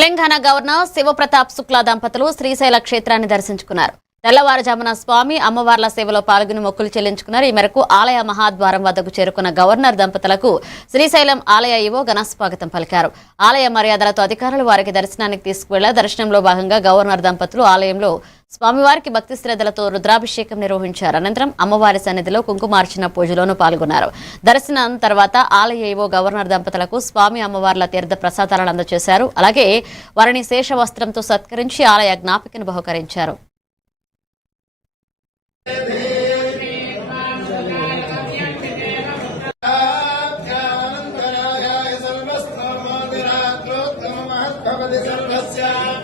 Telangana governor Shiv Pratap Shukla దంపతులు శ్రీశైల క్షేత్రాన్ని దర్శించుకున్నారు. తెల్లవారుజామున స్వామి అమ్మవార్ల సేవలో పాల్గొని మొక్కులు చెల్లించుకున్నారు. ఈ మేరకు ఆలయ మహాద్వారం వద్దకు చేరుకున్న గవర్నర్ దంపతులకు శ్రీశైలం ఆలయ ఈవో ఘనస్వాగతం పలికారు. ఆలయ మర్యాదలతో అధికారులు వారికి దర్శనానికి తీసుకువెళ్లారు. దర్శనంలో భాగంగా గవర్నర్ దంపతులు ఆలయంలో స్వామివారికి భక్తి శ్రద్ధలతో రుద్రాభిషేకం నిర్వహించారు. అనంతరం అమ్మవారి సన్నిధిలో కుంకుమార్చన పూజలోనూ పాల్గొన్నారు. దర్శనం తర్వాత ఆలయ ఈవో గవర్నర్ దంపతులకు స్వామి అమ్మవార్ల తీర్థ ప్రసాదాలను అందజేశారు. అలాగే వారిని శేష వస్త్రంతో సత్కరించి ఆలయ జ్ఞాపికను బహుకరించారు. सर्वस्य